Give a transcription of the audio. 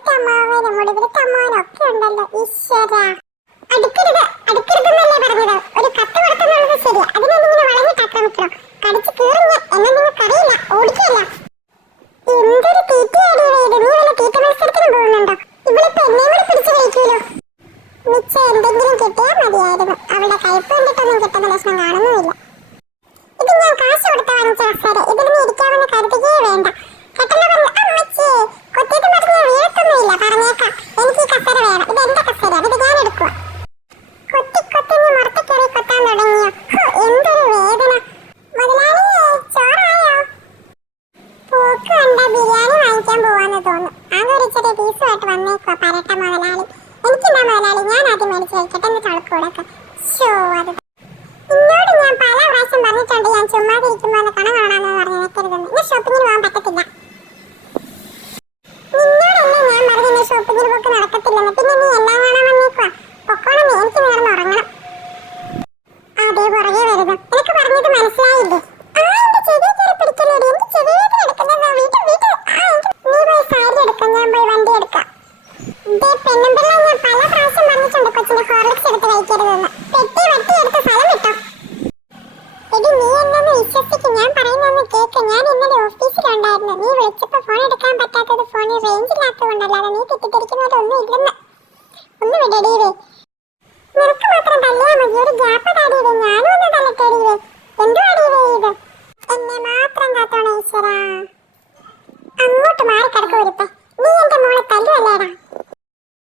ഇവിടുത്തെ അമ്മാവനും ഇവിടുത്തെ അമ്മാവനും ഒക്കെ ഉണ്ടല്ലോ. ഈശ്വര, അടുക്കരുത് അടുക്കരുതെന്നല്ലേ പറഞ്ഞത്. ഒരു കത്ത് കൊടുത്തെന്നുള്ളത് ശരിയാ, അതിനെ നിങ്ങൾ വളഞ്ഞിട്ട് ആക്രമിക്കണോ? കടിച്ചു കീറിഞ്ഞ എന്നെ നിങ്ങൾക്കറിയില്ല, ഓടിക്കല്ല. എന്തൊരു തീറ്റയാടി ഇത്. നീ വല്ല തീറ്റ മത്സരത്തിന് പോകുന്നുണ്ടോ? ഇവളിപ്പോ എന്നെ കൂടെ പിടിച്ചു കഴിക്കൂലോ. മിച്ചം എന്തെങ്കിലും കിട്ടിയാൽ മതിയായിരുന്നു. അവളുടെ കയ്പ് കണ്ടിട്ടൊന്നും കിട്ടുന്ന ലക്ഷണം കാണുന്നുമില്ല. ഇത് ഞാൻ കാശ് കൊടുത്ത് വാങ്ങിച്ച കസേര, ഇതിൽ നീ ഇരിക്കാമെന്ന് കരുതുകയേ വേണ്ട. പെട്ടെന്ന് പറഞ്ഞു അമ്മച്ചേ, കൊത്തിയിട്ട് പറഞ്ഞ വീഴത്തൊന്നുമില്ല, പറഞ്ഞേക്കാം. എനിക്ക് ഈ കസേര വേണം, ഇത് എന്റെ കസേരയാണ്, ഇത് ഞാൻ എടുക്കുക. കൊത്തി കൊത്തി നീ മുറത്ത് കയറി കൊത്താൻ തുടങ്ങിയോ? എന്തൊരു വേദന. മുതലാളിയേ, ചോറായോ? പോക്ക് കണ്ട ബിരിയാണി വാങ്ങിക്കാൻ പോവാന്ന് തോന്നുന്നു. ആകെ ഒരു ചെറിയ പീസുമായിട്ട് വന്നേക്കുവാ പരട്ട മുതലാളി. എനിക്കെന്താ മുതലാളി, ഞാൻ ആദ്യം മേടിച്ച് കഴിക്കട്ടെ എന്ന് ചളക്ക് കൊടുക്ക. ഷോ, അത് നിന്നോട് ഞാൻ പല പ്രാവശ്യം പറഞ്ഞിട്ടുണ്ട്, ഞാൻ ചുമ്മാതിരിക്കുമ്പോൾ കണ കാണാന്ന് പറഞ്ഞ് നിൽക്കരുതെന്ന്. ഇന്ന് ഷോപ്പിങ്ങിന് പോകാൻ പറ്റത്തില്ല. നിന്നോടല്ലേ ഞാൻ പറഞ്ഞു ഷോപ്പിങ്ങിന് പോക്ക് നടക്കത്തില്ലെന്ന്. പിന്നെ നീ എല്ലാം കാണാൻ വന്നേക്കുവാ. പൊക്കോണമെന്ന്, എനിക്ക് നേർന്ന് ഉറങ്ങണം. അതേ പുറകെ വരുന്നു. നിനക്ക് പറഞ്ഞത് മനസ്സിലായില്ലേ? എന്റെ ചെവി കയറി പിടിക്കല്ലേടി, എനിക്ക് ചെവി വേദന എടുക്കുന്നതാ. നീ പോയി സാരി എടുക്കാം, ഞാൻ പോയി വണ്ടി എടുക്കാം. പെണ്ണുമ്പിള്ള, ഞാൻ പല പ്രാവശ്യം പറഞ്ഞിട്ടുണ്ട് കൊച്ചിന്റെ ഹോർലിക്സ് എടുത്ത് കഴിക്കരുതെന്ന്. പെട്ടി വട്ടി എടുത്ത് സ്ഥലം വിട്ടോ. എടി നീ എന്നൊന്ന് വിശ്വസിക്കും, ഞാൻ പറയുന്നൊന്ന് കേക്ക്. ഞാൻ ഇന്നലെ ഓഫീസിലുണ്ടായിരുന്നു. നീ വിളിച്ചപ്പോ ഫോൺ എടുക്കാൻ പറ്റാത്തത് ഫോണിൽ റേഞ്ച് ഇല്ലാത്തതുകൊണ്ടല്ലാതെ നീ തെറ്റിദ്ധരിക്കുന്നതൊന്നും ഇല്ലെന്ന്. ഒന്ന് വിടടിയേ. നിനക്ക് മാത്രം തല്ലിയാ മതി, ഒരു ഗ്യാപ്പ് താടിയേ. ഞാനും ഒന്ന് തല്ലട്ടേടിയേ. എന്തോ അടിയേ ഇത്. എന്നെ മാത്രം കാത്തോണേ ഈശ്വരാ.